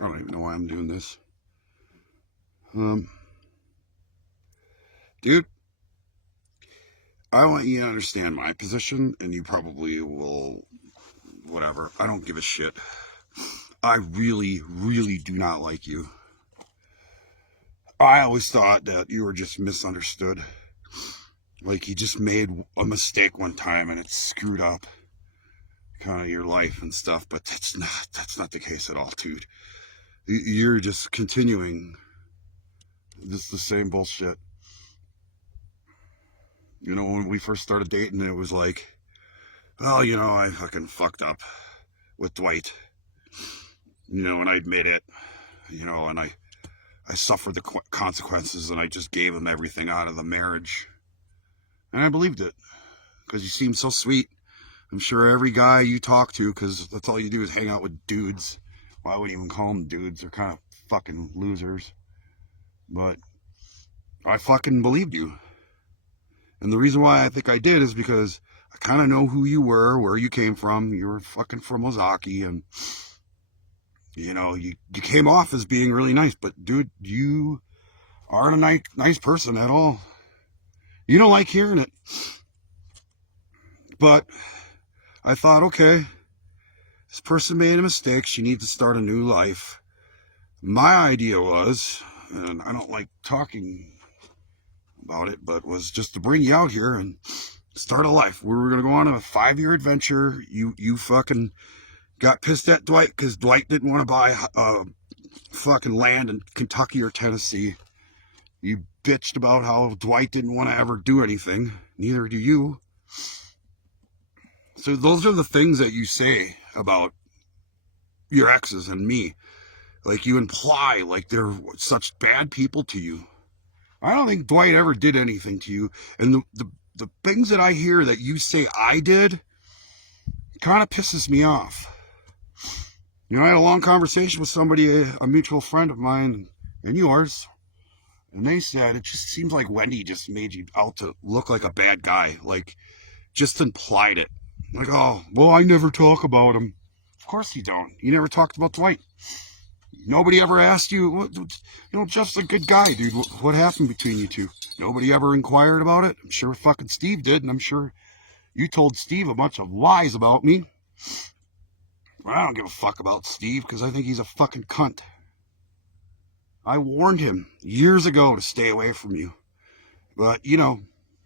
I don't even know why I'm doing this. Dude, I want you to understand my position, and you probably will, whatever. I don't give a shit. I really, really do not like you. I always thought that you were just misunderstood. Like you just made a mistake one time and it screwed up kind of your life and stuff, but that's not the case at all, dude. You're just continuing just the same bullshit. You know, when we first started dating, it was like, oh, you know, I fucking fucked up with Dwight. You know, and I admit it, you know, and I suffered the consequences, and I just gave him everything out of the marriage. And I believed it, because you seem so sweet. I'm sure every guy you talk to, because that's all you do is hang out with dudes. Well, I wouldn't even call them dudes. They're kind of fucking losers. But I fucking believed you. And the reason why I think I did is because I kind of know who you were, where you came from. You were fucking from Ozaki, and, you know, you came off as being really nice. But, dude, you aren't a nice person at all. You don't like hearing it. But I thought, okay, this person made a mistake. She needs to start a new life. My idea was, and I don't like talking about it, but was just to bring you out here and start a life. We were going to go on a 5-year adventure. You fucking got pissed at Dwight because Dwight didn't want to buy fucking land in Kentucky or Tennessee. You bitched about how Dwight didn't want to ever do anything. Neither do you. So those are the things that you say about your exes and me. Like you imply like they're such bad people to you. I don't think Dwight ever did anything to you. And the things that I hear that you say I did kind of pisses me off. You know, I had a long conversation with somebody, a mutual friend of mine and yours. And they said, it just seems like Wendy just made you out to look like a bad guy. Like, just implied it. Like, oh, well, I never talk about him. Of course you don't. You never talked about Dwight. Nobody ever asked you, you know, Jeff's a good guy, dude. What happened between you two? Nobody ever inquired about it. I'm sure fucking Steve did, and I'm sure you told Steve a bunch of lies about me. I don't give a fuck about Steve, because I think he's a fucking cunt. I warned him years ago to stay away from you. But, you know,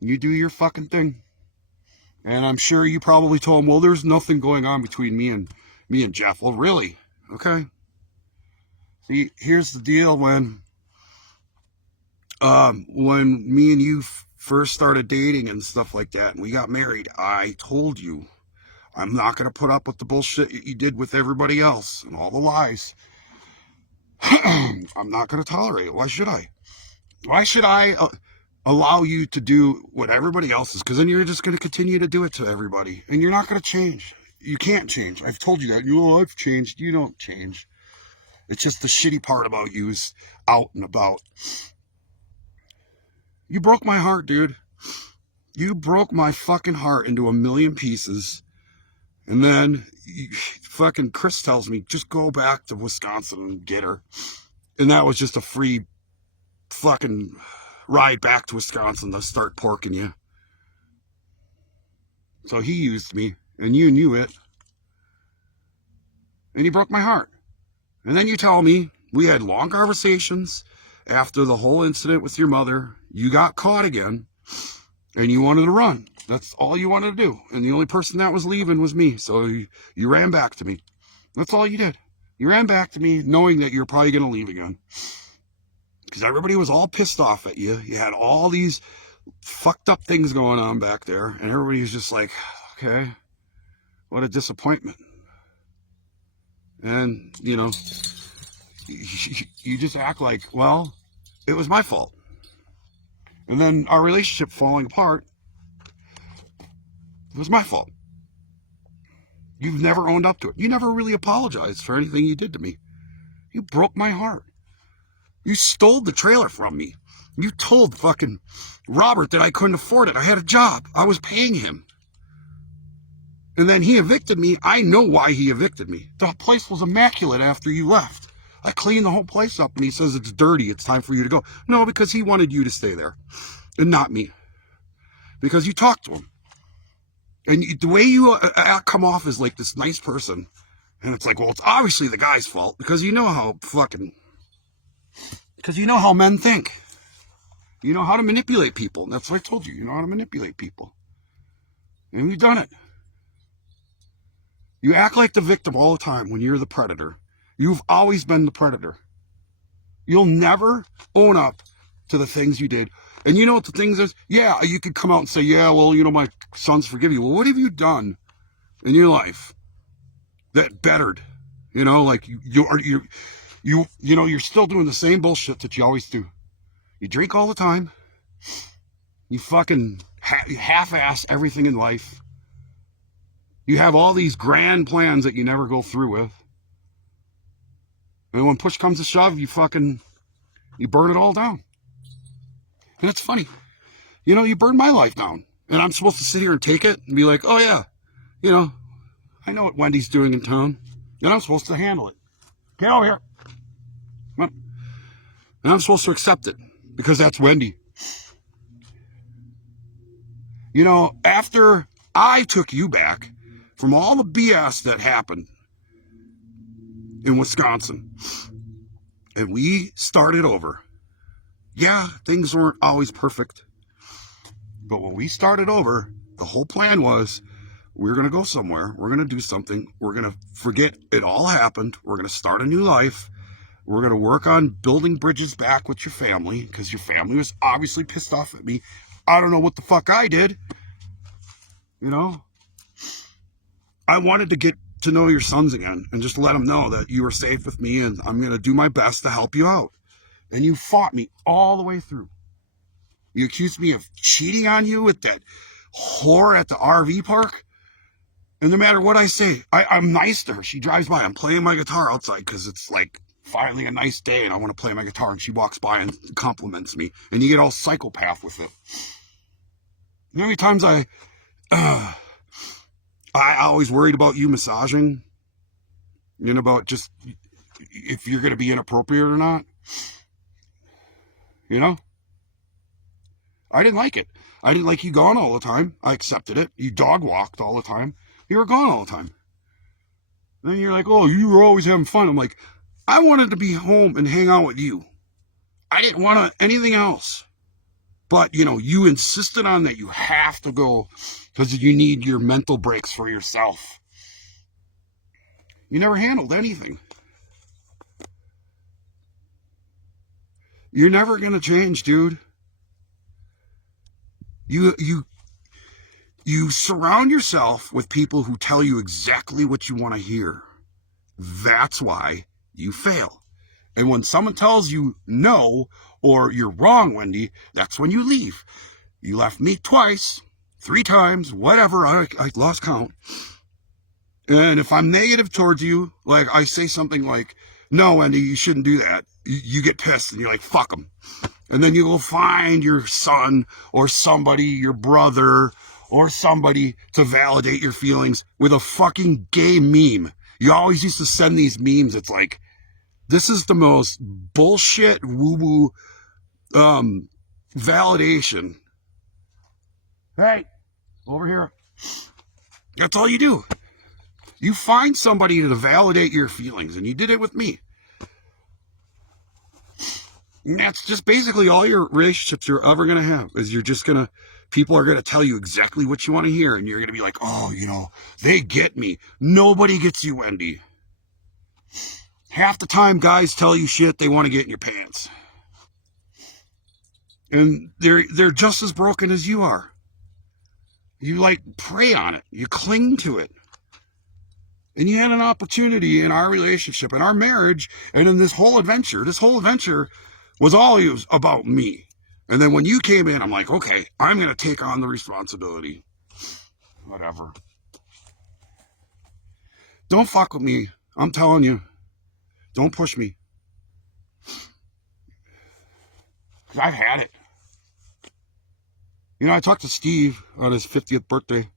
you do your fucking thing. And I'm sure you probably told him, well, there's nothing going on between me and Jeff. Well, really? Okay. See, here's the deal. When me and you first started dating and stuff like that, and we got married, I told you, I'm not going to put up with the bullshit you did with everybody else and all the lies. I'm not going to tolerate it. Why should I? Why should I allow you to do what everybody else is? Because then you're just going to continue to do it to everybody. And you're not going to change. You can't change. I've told you that. You know, I've changed. You don't change. It's just the shitty part about you is out and about. You broke my heart, dude. You broke my fucking heart into a million pieces. And then fucking Chris tells me, just go back to Wisconsin and get her. And that was just a free fucking ride back to Wisconsin to start porking you. So he used me, and you knew it. And he broke my heart. And then you tell me, we had long conversations after the whole incident with your mother. You got caught again, and you wanted to run. That's all you wanted to do. And the only person that was leaving was me. So you ran back to me. That's all you did. You ran back to me knowing that you're probably going to leave again. Because everybody was all pissed off at you. You had all these fucked up things going on back there. And everybody was just like, okay, what a disappointment. And, you know, you just act like, well, it was my fault. And then our relationship falling apart, it was my fault. You've never owned up to it. You never really apologized for anything you did to me. You broke my heart. You stole the trailer from me. You told fucking Robert that I couldn't afford it. I had a job. I was paying him. And then he evicted me. I know why he evicted me. The place was immaculate after you left. I cleaned the whole place up, and he says it's dirty. It's time for you to go. No, because he wanted you to stay there and not me, because you talked to him. And the way you come off as like this nice person, and it's like, well, it's obviously the guy's fault, because you know how men think. You know how to manipulate people. And that's what I told you. You know how to manipulate people. And you've done it. You act like the victim all the time when you're the predator. You've always been the predator. You'll never own up to the things you did. And you know what the things is? Yeah, you could come out and say, yeah, well, you know, my sons forgive you. Well, what have you done in your life that bettered? You know, like you're still doing the same bullshit that you always do. You drink all the time. You fucking half-ass everything in life. You have all these grand plans that you never go through with. And when push comes to shove, you burn it all down. And it's funny. You know, you burned my life down. And I'm supposed to sit here and take it and be like, oh yeah, you know, I know what Wendy's doing in town. And I'm supposed to handle it. Get over here. Come on. And I'm supposed to accept it, because that's Wendy. You know, after I took you back from all the BS that happened in Wisconsin, and we started over. Yeah, things weren't always perfect. But when we started over, the whole plan was, we're going to go somewhere. We're going to do something. We're going to forget it all happened. We're going to start a new life. We're going to work on building bridges back with your family, because your family was obviously pissed off at me. I don't know what the fuck I did. You know? I wanted to get to know your sons again and just let them know that you were safe with me, and I'm going to do my best to help you out. And you fought me all the way through. You accused me of cheating on you with that whore at the RV park. And no matter what I say, I'm nice to her. She drives by. I'm playing my guitar outside because it's like finally a nice day and I want to play my guitar. And she walks by and compliments me. And you get all psychopath with it. You know how many times I always worried about you massaging? You know, about just if you're going to be inappropriate or not. You know? I didn't like it. I didn't like you gone all the time. I accepted it. You dog walked all the time. You were gone all the time. Then you're like, oh, you were always having fun. I'm like, I wanted to be home and hang out with you. I didn't want anything else. But, you know, you insisted on that you have to go because you need your mental breaks for yourself. You never handled anything. You're never going to change, dude. You surround yourself with people who tell you exactly what you want to hear. That's why you fail. And when someone tells you no, or you're wrong, Wendy, that's when you leave. You left me twice, 3 times, whatever, I lost count. And if I'm negative towards you, like I say something like, no, Wendy, you shouldn't do that. You get pissed and you're like, fuck them. And then you go find your son or somebody, your brother or somebody to validate your feelings with a fucking gay meme. You always used to send these memes. It's like, this is the most bullshit woo-woo validation. Hey, over here. That's all you do. You find somebody to validate your feelings, and you did it with me. And that's just basically all your relationships you're ever going to have, is you're just going to, people are going to tell you exactly what you want to hear, and you're going to be like, oh, you know, they get me. Nobody gets you, Wendy. Half the time guys tell you shit they want to get in your pants. And they're just as broken as you are. You like prey on it. You cling to it. And you had an opportunity in our relationship, in our marriage, and in this whole adventure was all about me. And then when you came in, I'm like, okay, I'm going to take on the responsibility. Whatever. Don't fuck with me. I'm telling you. Don't push me. Because I've had it. You know, I talked to Steve on his 50th birthday.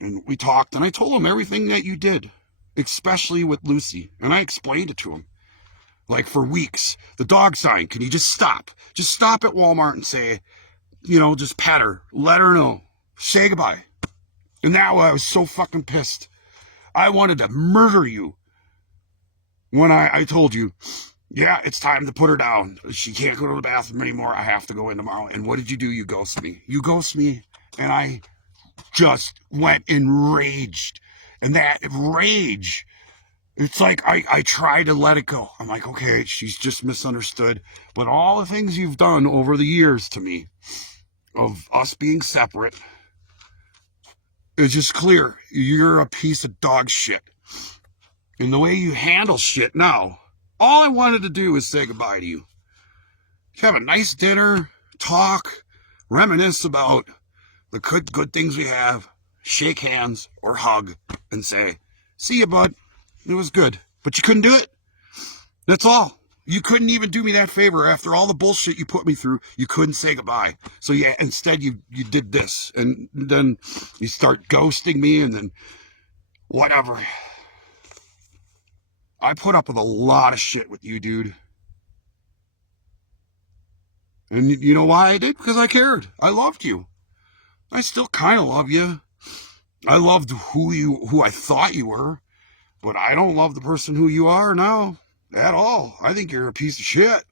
And we talked, and I told him everything that you did, especially with Lucy. And I explained it to him. like for weeks. The dog sign, can you just stop? Just stop at Walmart and say, just pet her, let her know, say goodbye. And now I was so fucking pissed. I wanted to murder you when I told you, yeah, it's time to put her down. She can't go to the bathroom anymore. I have to go in tomorrow. And what did you do? You ghost me. You ghost me, and I just went enraged. And that rage, it's like I try to let it go. I'm like, okay, she's just misunderstood. But all the things you've done over the years to me, of us being separate, it's just clear. You're a piece of dog shit. And the way you handle shit now, all I wanted to do was say goodbye to you. Have a nice dinner, talk, reminisce about the good things we have, shake hands or hug and say, see you, bud. It was good. But you couldn't do it. That's all. You couldn't even do me that favor after all the bullshit you put me through. You couldn't say goodbye. So yeah, instead you did this, and then you start ghosting me, and then whatever. I put up with a lot of shit with you, dude. And you know why I did? Because I cared. I loved you. I still kind of love you. I loved who I thought you were, but I don't love the person who you are now at all. I think you're a piece of shit.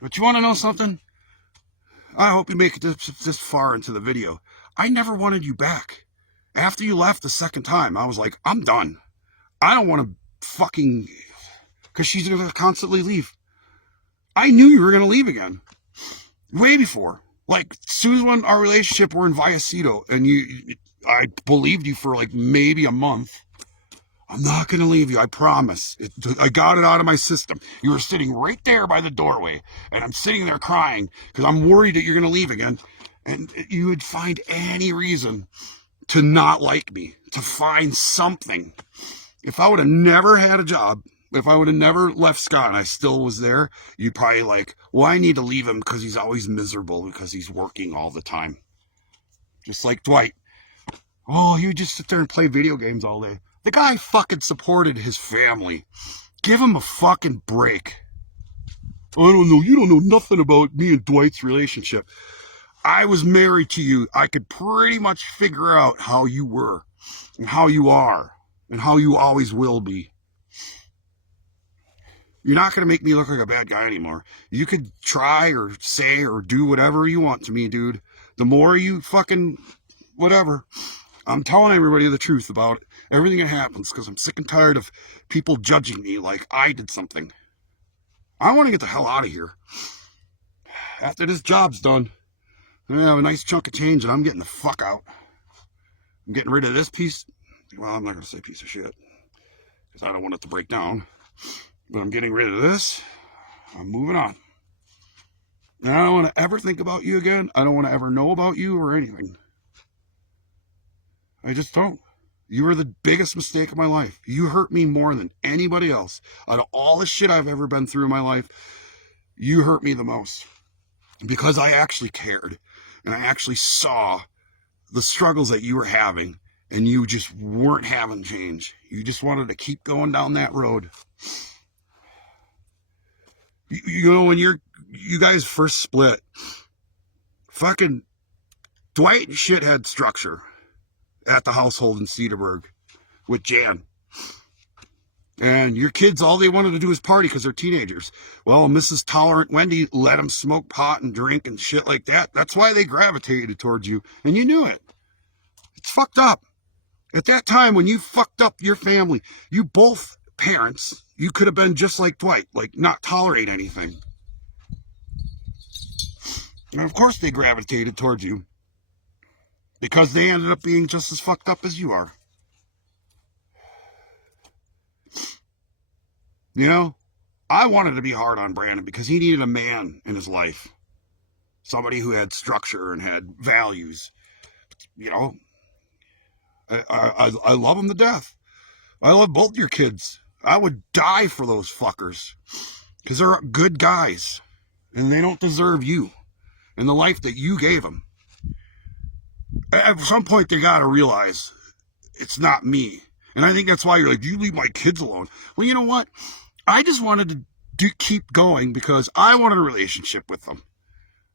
But you want to know something? I hope you make it this far into the video. I never wanted you back. After you left the second time, I was like, I'm done. I don't want to fucking... Because she's going to constantly leave. I knew you were going to leave again. Way before. Like, as soon as when our relationship were in Viacito, and I believed you for like maybe a month. I'm not going to leave you, I promise. I got it out of my system. You were sitting right there by the doorway, and I'm sitting there crying because I'm worried that you're going to leave again. And you would find any reason to not like me, to find something. If I would have never had a job, if I would have never left Scott and I still was there, you'd probably like, well, I need to leave him because he's always miserable because he's working all the time. Just like Dwight. Oh, he would just sit there and play video games all day. The guy fucking supported his family. Give him a fucking break. I don't know. You don't know nothing about me and Dwight's relationship. I was married to you. I could pretty much figure out how you were and how you are and how you always will be. You're not going to make me look like a bad guy anymore. You could try or say or do whatever you want to me, dude. The more you fucking whatever. I'm telling everybody the truth about everything that happens because I'm sick and tired of people judging me like I did something. I want to get the hell out of here. After this job's done, I'm going to have a nice chunk of change and I'm getting the fuck out. I'm getting rid of this piece. Well, I'm not going to say piece of shit because I don't want it to break down. But I'm getting rid of this. I'm moving on. And I don't want to ever think about you again. I don't want to ever know about you or anything. I just don't. You were the biggest mistake of my life. You hurt me more than anybody else. Out of all the shit I've ever been through in my life, you hurt me the most. Because I actually cared. And I actually saw the struggles that you were having. And you just weren't having change. You just wanted to keep going down that road. You know, when you guys first split, fucking Dwight and shit had structure at the household in Cedarburg with Jan. And your kids, all they wanted to do was party because they're teenagers. Well, Mrs. Tolerant Wendy let them smoke pot and drink and shit like that. That's why they gravitated towards you. And you knew it. It's fucked up. At that time, when you fucked up your family, you both parents, you could have been just like Dwight, like not tolerate anything. And of course they gravitated towards you. Because they ended up being just as fucked up as you are. You know, I wanted to be hard on Brandon because he needed a man in his life. Somebody who had structure and had values. You know, I love him to death. I love both your kids. I would die for those fuckers. Because they're good guys. And they don't deserve you. And the life that you gave them. At some point, they got to realize it's not me. And I think that's why you're like, you leave my kids alone. Well, you know what? I just wanted to keep going because I wanted a relationship with them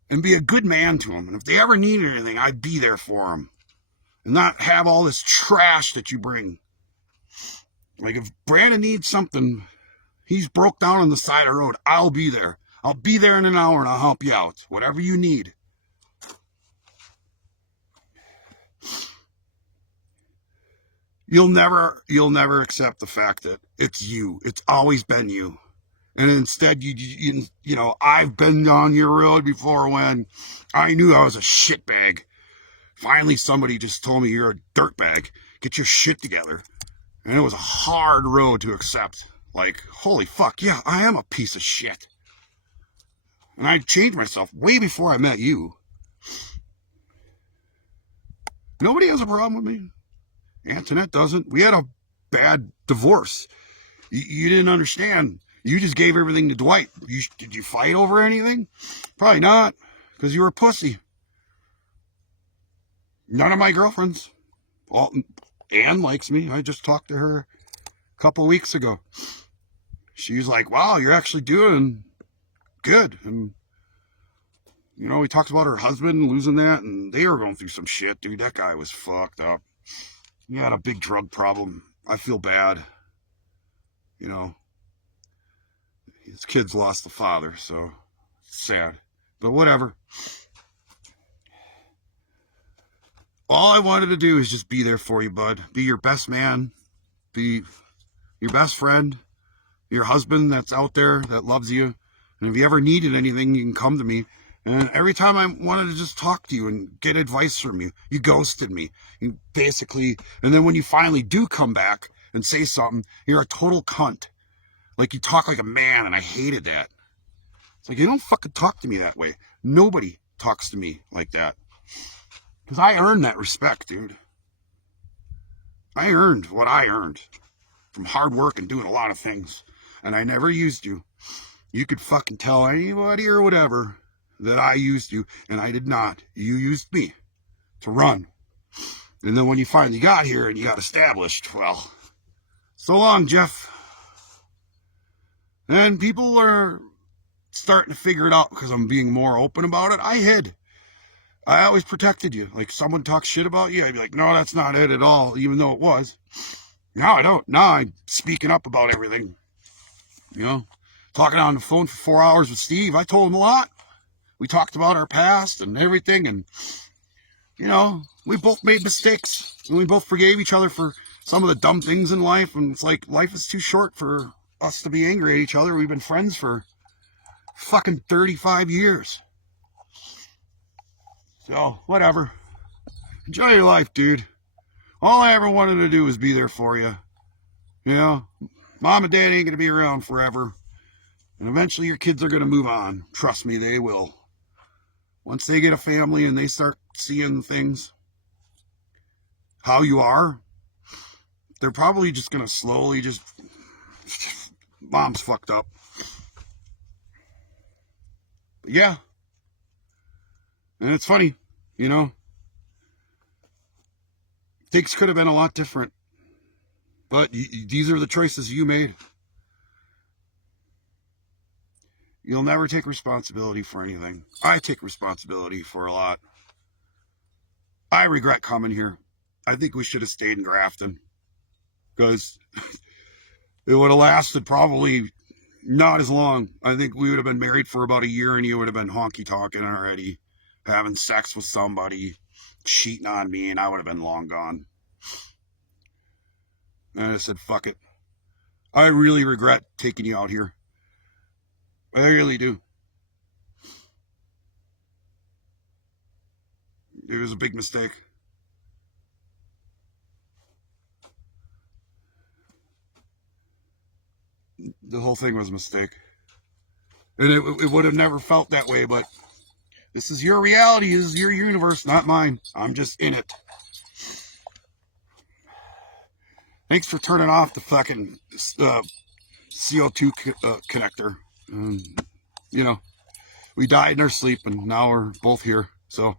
and be a good man to them. And if they ever needed anything, I'd be there for them and not have all this trash that you bring. Like if Brandon needs something, he's broke down on the side of the road, I'll be there. I'll be there in an hour and I'll help you out. Whatever you need. You'll never accept the fact that it's you. It's always been you. And instead, you know, I've been on your road before when I knew I was a shitbag. Finally, somebody just told me you're a dirtbag. Get your shit together. And it was a hard road to accept. Like, holy fuck, yeah, I am a piece of shit. And I changed myself way before I met you. Nobody has a problem with me. Antoinette doesn't. We had a bad divorce. You didn't understand. You just gave everything to Dwight. Did you fight over anything? Probably not, because you were a pussy. None of my girlfriends. Well, Ann likes me. I just talked to her a couple of weeks ago. She's like, wow, you're actually doing good. And, you know, we talked about her husband losing that, and they were going through some shit, dude. That guy was fucked up. He had a big drug problem. I feel bad. You know, his kids lost the father, so it's sad. But whatever. All I wanted to do is just be there for you, bud. Be your best man. Be your best friend. Your husband that's out there that loves you. And if you ever needed anything, you can come to me. And every time I wanted to just talk to you and get advice from you, you ghosted me. You basically, and then when you finally do come back and say something, you're a total cunt. Like you talk like a man, and I hated that. It's like, you don't fucking talk to me that way. Nobody talks to me like that. Because I earned that respect, dude. I earned what I earned from hard work and doing a lot of things. And I never used you. You could fucking tell anybody or whatever that I used you, and I did not. You used me to run. And then when you finally got here and you got established, well, so long, Jeff. And people are starting to figure it out because I'm being more open about it. I hid. I always protected you. Like someone talks shit about you, I'd be like, no, that's not it at all, even though it was. Now I don't. Now I'm speaking up about everything. You know, talking on the phone for 4 hours with Steve. I told him a lot. We talked about our past and everything, and, you know, we both made mistakes, and we both forgave each other for some of the dumb things in life, and it's like, life is too short for us to be angry at each other. We've been friends for fucking 35 years. So, whatever. Enjoy your life, dude. All I ever wanted to do was be there for you. You know, mom and dad ain't going to be around forever, and eventually your kids are going to move on. Trust me, they will. Once they get a family and they start seeing things, how you are, they're probably just going to slowly just, mom's fucked up. But yeah. And it's funny, you know, things could have been a lot different, but these are the choices you made. You'll never take responsibility for anything. I take responsibility for a lot. I regret coming here. I think we should have stayed in Grafton, because it would have lasted probably not as long. I think we would have been married for about a year, and you would have been honky-tonking already, having sex with somebody, cheating on me, and I would have been long gone. And I said, fuck it. I really regret taking you out here. I really do. It was a big mistake. The whole thing was a mistake. And it would have never felt that way, but this is your reality. This is your universe, not mine. I'm just in it. Thanks for turning off the fucking CO2 connector. You know, we died in our sleep, and now we're both here. So